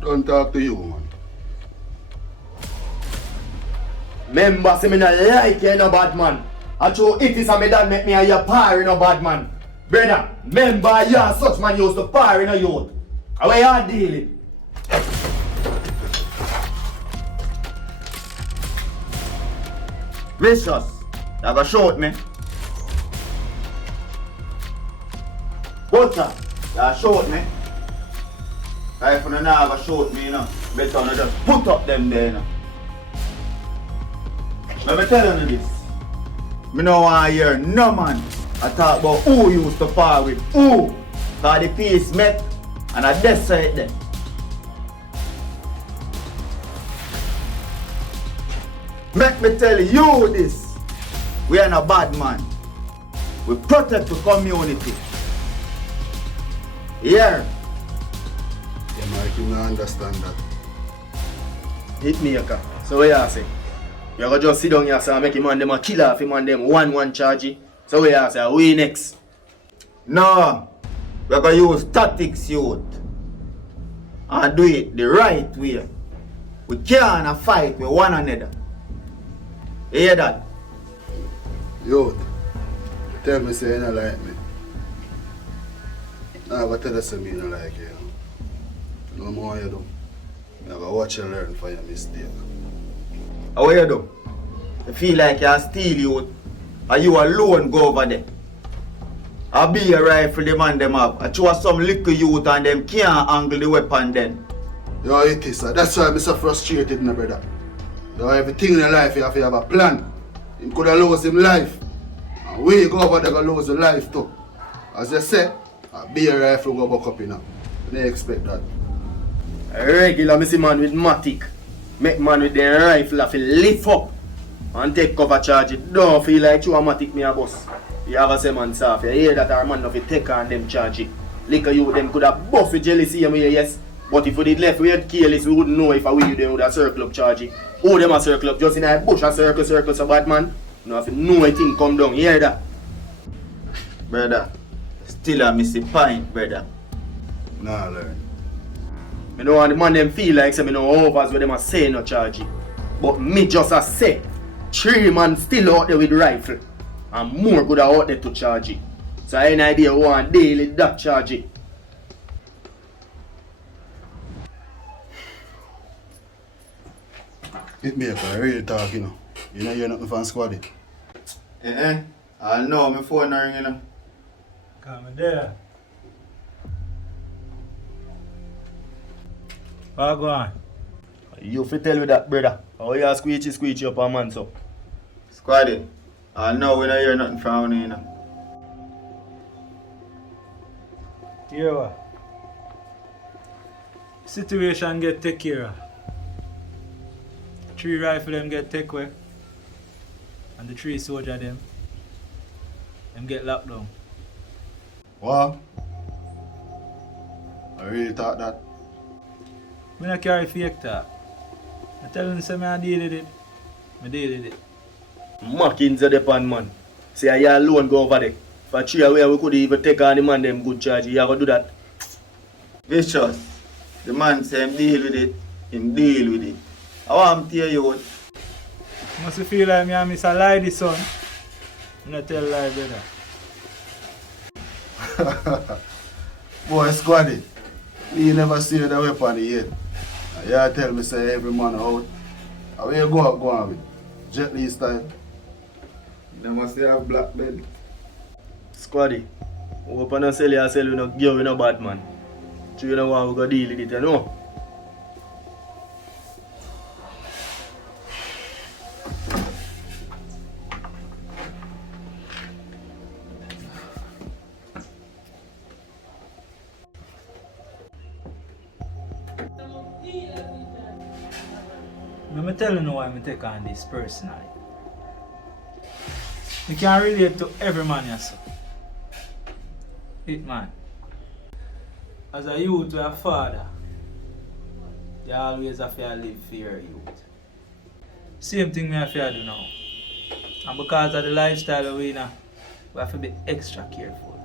Don't talk to you, man. Remember, say me not like you, no bad man. I show it is a me dad make me a your par, no bad man. Brother, remember you and such man used to par in a youth. How you are dealing? Vicious, you gonna shoot me? Butcher, you shoot me? Right from now, you gonna shoot me, you know. Better not just put up them there, you know. Let me tell you this. Me no want to hear no man I talk about who used to par with who. Cause the peace met and I decide them. Make me tell you this. We are not bad man. We protect the community. Here. Yeah, Mike, you don't understand that. Hit me, Yaka. So what you say? You gonna just sit down here and make him and them a kill off him and them 1-1 charge. So what you say? We next. No. We're going to use tactics, youth. And do it the right way. We can't fight with one another. You hear that? Youth, tell me say you don't like me. Nah, but tell us me you don't like you. No more you do. You gotta watch and learn for your mistake. How you do? You feel like you steal youth. And you alone go over there. I be a rifle them and them up. I choose some little youth and them can't angle the weapon then. Yo, it is, that's why I'm so frustrated, my brother. Yo, everything in your life you have to have a plan. Him could have lost his life. And when you go over there, you lose your life too. As you say, a beer rifle go back up, you know. You don't expect that. A regular me see man with matic. Make man with the rifle have to lift up and take cover charge. It don't feel like you a matic me a boss. You have a say man soft. You hear that our man no fi take on them charge it. Liquor you them could have buff with jealousy me yes. But if we did left we had careless, we wouldn't know if we them would have circle up charge it. Who them a circle up? Just in a bush a circle so bad man. No have to know a thing come down. You hear that? Brother, still I miss the point, brother. Nah, learn. Me know want the man them feel like say me know overs where them a say no charge it. But me just a say 3 man still out there with rifle. And more good out there to charge it. So I ain't idea who want daily that charge it. Hit me up, I really talk, you know. You know you're nothing from squaddy. I know, my phone ring, you know. Come there. What go on? You fi tell me that, brother. How you squeegee up a man so? Squaddy, I know we don't hear nothing from you, you know. Hear what? Situation get take care of. 3 rifle them get take away. And the 3 soldier them get locked down. What? I really thought that. Me not carry fake talk. I tell them say me I deal with it. I deal with it. Mockings are the pan man. Say you alone go over there. For 3 away we could even take on the man them good charge. You have to do that. Vicious, the man say him deal with it, him deal with it. I want to tell you what. Must feel like me and Miss a lie this son. I not tell lie brother. Boy, squaddy, you never see the weapon yet. You tell me say every man out. How you go on with? Jet Li style. They must have black belt. Squaddy. Open and sell you no girl with no bad man. So you know want we go deal with it, you know? Let me tell you why I take on this personally. We can relate to every man yourself. It man. As a youth or a father, you always have to live for your youth. Same thing we have to do now. And because of the lifestyle we have to be extra careful.